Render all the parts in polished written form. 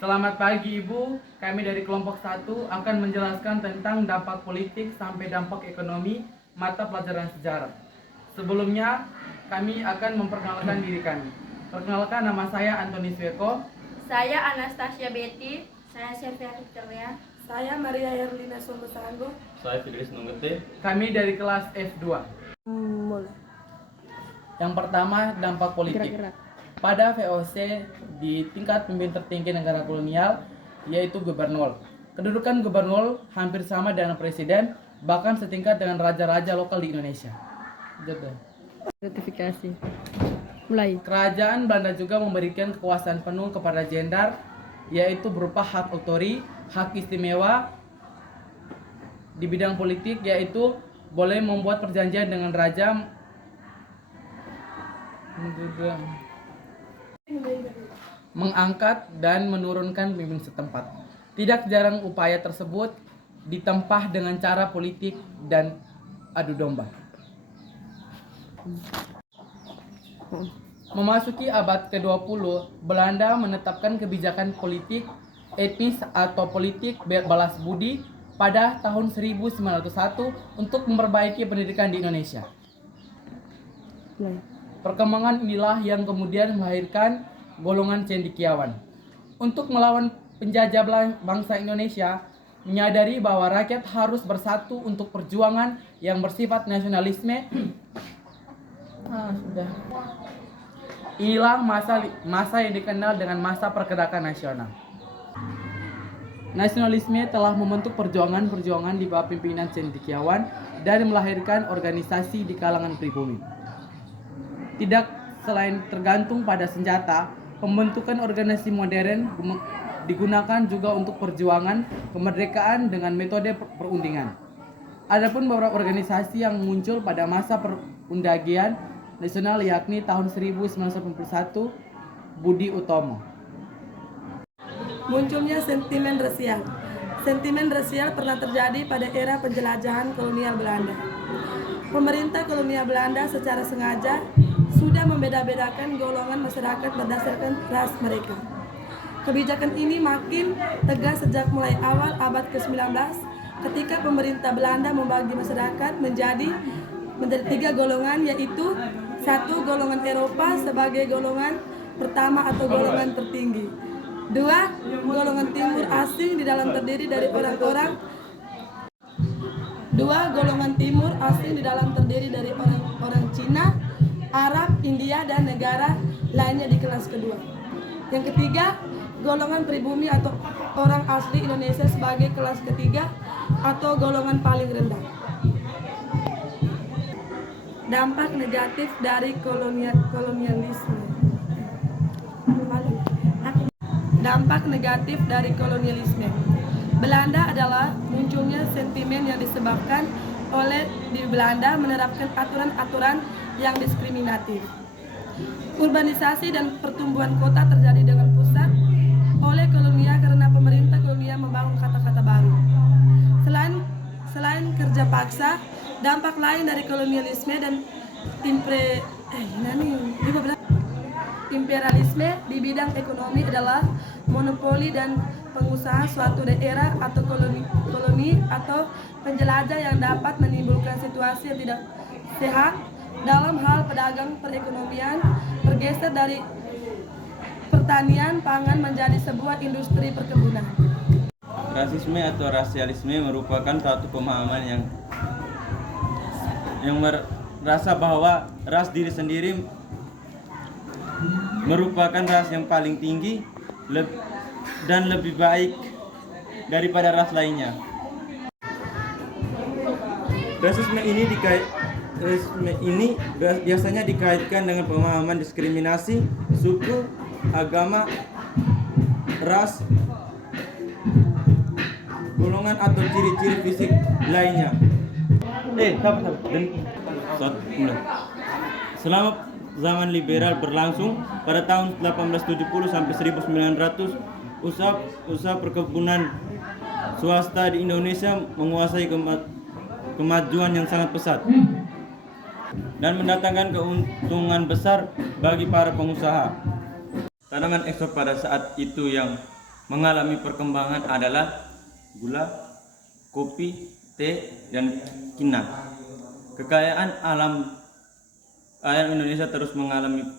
Selamat pagi Ibu, kami dari kelompok 1 akan menjelaskan tentang dampak politik sampai dampak ekonomi mata pelajaran sejarah. Sebelumnya, kami akan memperkenalkan diri kami. Perkenalkan, nama saya Antoni Sweko. Saya Anastasia Betty. Saya Sylvia Victoria. Saya Maria Herlina Sumbesango. Saya Fidris Nunggete. Kami dari kelas F2. Yang pertama, dampak politik. Pada VOC di tingkat pemimpin tertinggi negara kolonial, yaitu gubernur. Kedudukan gubernur hampir sama dengan presiden, bahkan setingkat dengan raja-raja lokal di Indonesia. Ratifikasi. Mulai. Kerajaan Belanda juga memberikan kekuasaan penuh kepada jenderal, yaitu berupa hak otori, hak istimewa di bidang politik, yaitu boleh membuat perjanjian dengan raja, mengangkat dan menurunkan pemimpin setempat. Tidak jarang upaya tersebut ditempah dengan cara politik dan adu domba. Memasuki abad ke-20, Belanda menetapkan kebijakan politik etnis atau politik balas budi pada tahun 1901 untuk memperbaiki pendidikan di Indonesia. Perkembangan inilah yang kemudian melahirkan golongan cendekiawan. Untuk melawan penjajah bangsa Indonesia, menyadari bahwa rakyat harus bersatu untuk perjuangan yang bersifat nasionalisme. Inilah masa yang dikenal dengan masa pergerakan nasional. Nasionalisme telah membentuk perjuangan-perjuangan di bawah pimpinan cendekiawan dan melahirkan organisasi di kalangan pribumi. Tidak selain tergantung pada senjata, pembentukan organisasi modern digunakan juga untuk perjuangan kemerdekaan dengan metode perundingan. Adapun beberapa organisasi yang muncul pada masa perundingan nasional yakni tahun 1981, Budi Utomo. Munculnya sentimen rasial. Sentimen rasial pernah terjadi pada era penjelajahan kolonial Belanda. Pemerintah kolonial Belanda secara sengaja sudah membeda-bedakan golongan masyarakat berdasarkan ras mereka. Kebijakan ini makin tegas sejak mulai awal abad ke-19 ketika pemerintah Belanda membagi masyarakat menjadi 3 golongan, yaitu 1. Golongan Eropa sebagai golongan pertama atau golongan tertinggi. 2. Golongan timur asing di dalam terdiri dari orang-orang Cina, Arab, India, dan negara lainnya di kelas kedua. Yang ketiga, golongan pribumi atau orang asli Indonesia sebagai kelas ketiga atau golongan paling rendah. Dampak negatif dari kolonialisme. Dampak negatif dari kolonialisme. Belanda adalah munculnya sentimen yang disebabkan oleh di Belanda menerapkan aturan-aturan yang diskriminatif. Urbanisasi dan pertumbuhan kota terjadi dengan pusat oleh kolonial karena pemerintah kolonial membangun kata-kata baru. Selain kerja paksa, dampak lain dari kolonialisme dan imperialisme di bidang ekonomi adalah monopoli dan pengusaha suatu daerah atau koloni atau penjelajah yang dapat menimbulkan situasi yang tidak sehat dalam hal pedagang perekonomian, bergeser dari pertanian pangan menjadi sebuah industri perkebunan. Rasisme atau rasialisme merupakan satu pemahaman yang merasa bahwa ras diri sendiri merupakan ras yang paling tinggi dan lebih baik daripada ras lainnya. Rasisme ini biasanya dikaitkan dengan pemahaman diskriminasi suku, agama, ras, golongan atau ciri-ciri fisik lainnya. Selama zaman liberal berlangsung pada tahun 1870 sampai 1900, usaha perkebunan swasta di Indonesia menguasai kemajuan yang sangat pesat dan mendatangkan keuntungan besar bagi para pengusaha. Tanaman ekspor pada saat itu yang mengalami perkembangan adalah gula, kopi, teh, dan kinah. Kekayaan alam Indonesia terus mengalir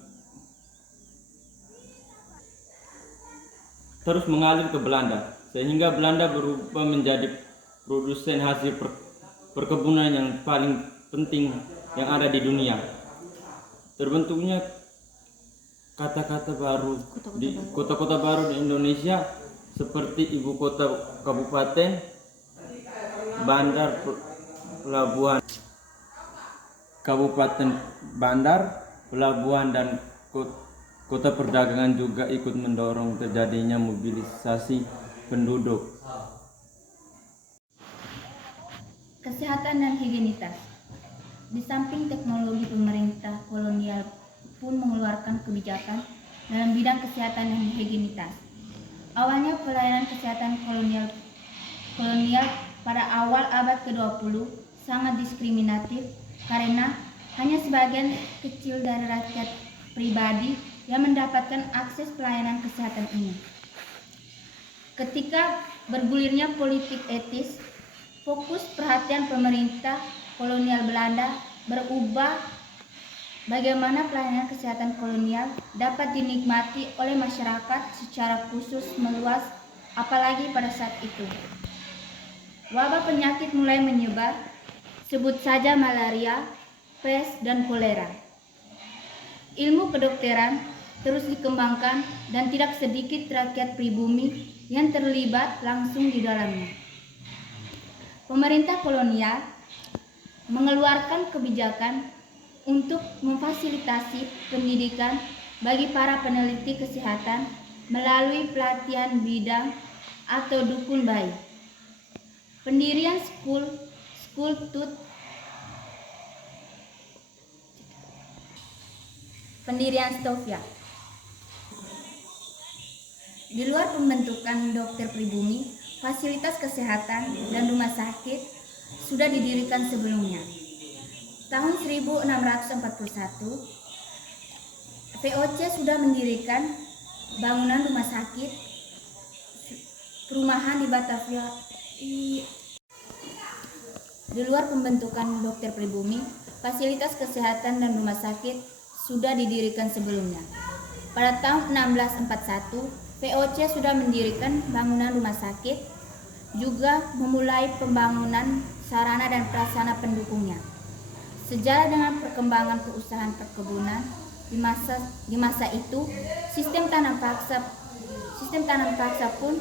ke Belanda, sehingga Belanda berubah menjadi produsen hasil perkebunan yang paling penting yang ada di dunia. Terbentuknya kata-kata baru di kota-kota baru di Indonesia seperti ibu kota kabupaten, bandar, pelabuhan, kabupaten, bandar, pelabuhan, dan kota perdagangan juga ikut mendorong terjadinya mobilisasi penduduk. Kesehatan dan higienitas. Di samping teknologi, pemerintah kolonial pun mengeluarkan kebijakan dalam bidang kesehatan dan higienitas. Awalnya pelayanan kesehatan kolonial pada awal abad ke-20 sangat diskriminatif karena hanya sebagian kecil dari rakyat pribadi yang mendapatkan akses pelayanan kesehatan ini. Ketika bergulirnya politik etis, fokus perhatian pemerintah kolonial Belanda berubah bagaimana pelayanan kesehatan kolonial dapat dinikmati oleh masyarakat secara khusus meluas, apalagi pada saat itu wabah penyakit mulai menyebar, sebut saja malaria, pes, dan kolera. Ilmu kedokteran terus dikembangkan dan tidak sedikit rakyat pribumi yang terlibat langsung di dalamnya. Pemerintah kolonial mengeluarkan kebijakan untuk memfasilitasi pendidikan bagi para peneliti kesehatan melalui pelatihan bidang atau dukun bayi. Pendirian School Tooth, pendirian Stovia. Di luar pembentukan dokter pribumi, fasilitas kesehatan dan rumah sakit sudah didirikan sebelumnya. Tahun 1641, VOC sudah mendirikan bangunan rumah sakit perumahan di Batavia. Di luar pembentukan dokter pribumi, fasilitas kesehatan dan rumah sakit sudah didirikan sebelumnya. Pada tahun 1641, VOC sudah mendirikan bangunan rumah sakit, juga memulai pembangunan sarana dan prasarana pendukungnya. Sejalan dengan perkembangan keusahaan perkebunan di masa itu, sistem tanam paksa pun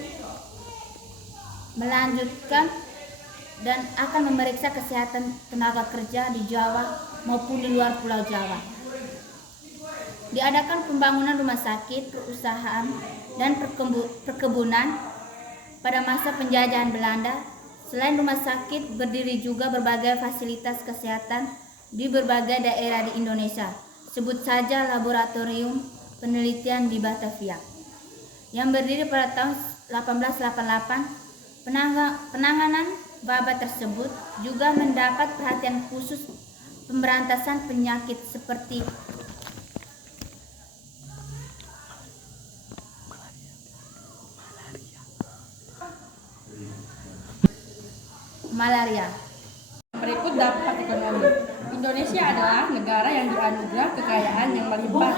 melanjutkan dan akan memeriksa kesehatan tenaga kerja di Jawa maupun di luar Pulau Jawa. Diadakan pembangunan rumah sakit, perusahaan, dan perkebunan pada masa penjajahan Belanda. Selain rumah sakit, berdiri juga berbagai fasilitas kesehatan di berbagai daerah di Indonesia. Sebut saja laboratorium penelitian di Batavia yang berdiri pada tahun 1888. Penanganan wabah tersebut juga mendapat perhatian khusus pemberantasan penyakit seperti malaria. Berikut dampak ekonomi. Indonesia adalah negara yang dianugerah kekayaan yang melimpah.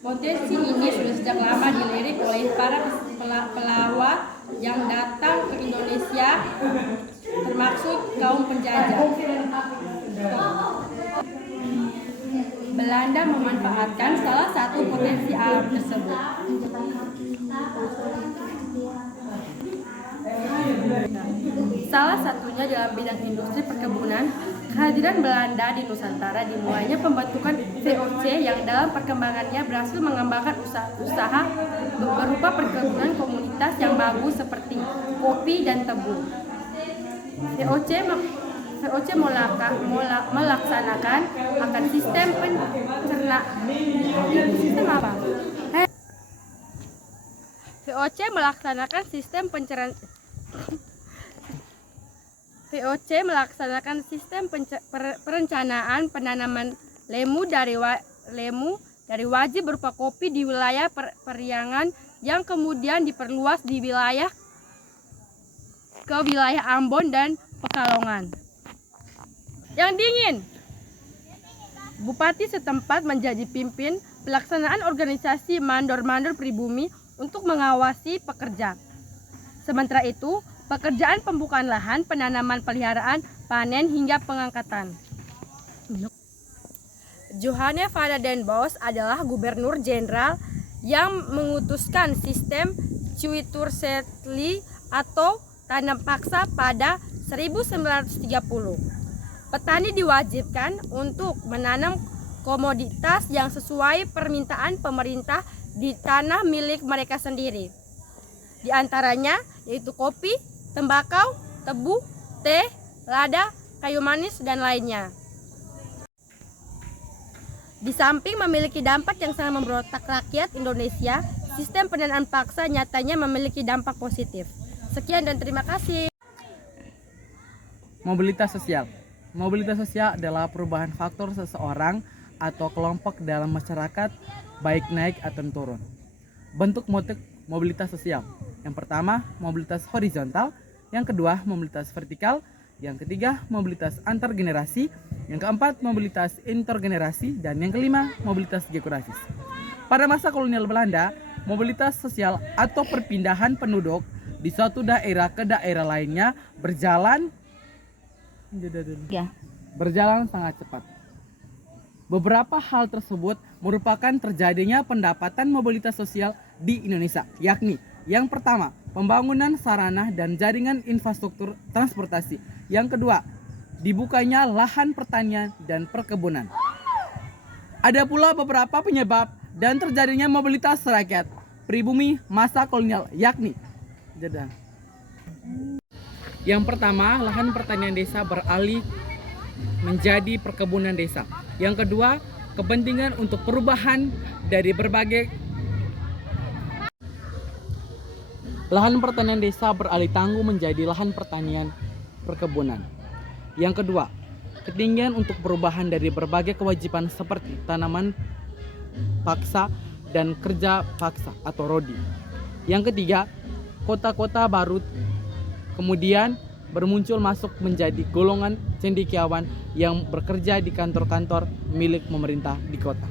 Potensi ini sudah sejak lama dilirik oleh para pelawak yang datang ke Indonesia, termasuk kaum penjajah. Belanda memanfaatkan salah satu potensi alam tersebut. Salah satunya dalam bidang industri perkebunan. Kehadiran Belanda di Nusantara dimulainya pembentukan VOC yang dalam perkembangannya berhasil mengembangkan usaha berupa perkebunan komunitas yang bagus seperti kopi dan tebu. VOC melaksanakan akan sistem VOC melaksanakan sistem perencanaan penanaman lemu dari wajib berupa kopi di wilayah Periangan yang kemudian diperluas di wilayah Ambon dan Pekalongan. Yang dingin, Bupati setempat menjadi pimpin pelaksanaan organisasi mandor-mandor pribumi untuk mengawasi pekerja. Sementara itu, pekerjaan pembukaan lahan, penanaman peliharaan, panen hingga pengangkatan. Johannes van den Bos adalah gubernur jenderal yang mengutuskan sistem Cuitursetli atau tanam paksa pada 1930. Petani diwajibkan untuk menanam komoditas yang sesuai permintaan pemerintah di tanah milik mereka sendiri. Di antaranya yaitu kopi, tembakau, tebu, teh, lada, kayu manis, dan lainnya. Di samping memiliki dampak yang sangat memberontak rakyat Indonesia, sistem pendanaan paksa nyatanya memiliki dampak positif. Sekian dan terima kasih. Mobilitas sosial. Mobilitas sosial adalah perubahan faktor seseorang atau kelompok dalam masyarakat, baik naik atau turun. Bentuk mobilitas sosial. Yang pertama, mobilitas horizontal. Yang kedua, mobilitas vertikal. Yang ketiga, mobilitas antar generasi. Yang keempat, mobilitas intergenerasi. Dan yang kelima, mobilitas geografis. Pada masa kolonial Belanda, mobilitas sosial atau perpindahan penduduk di suatu daerah ke daerah lainnya berjalan sangat cepat. Beberapa hal tersebut merupakan terjadinya pendapatan mobilitas sosial di Indonesia, yakni yang pertama, pembangunan sarana dan jaringan infrastruktur transportasi. Yang kedua, dibukanya lahan pertanian dan perkebunan. Ada pula beberapa penyebab dan terjadinya mobilitas rakyat pribumi masa kolonial, yakni yang pertama, lahan pertanian desa beralih menjadi perkebunan desa. Yang kedua, kepentingan untuk perubahan dari berbagai lahan pertanian desa beralih tangguh menjadi lahan pertanian perkebunan. Yang kedua, ketinggian untuk perubahan dari berbagai kewajiban seperti tanaman paksa dan kerja paksa atau rodi. Yang ketiga, kota-kota baru kemudian bermuncul masuk menjadi golongan cendekiawan yang bekerja di kantor-kantor milik pemerintah di kota.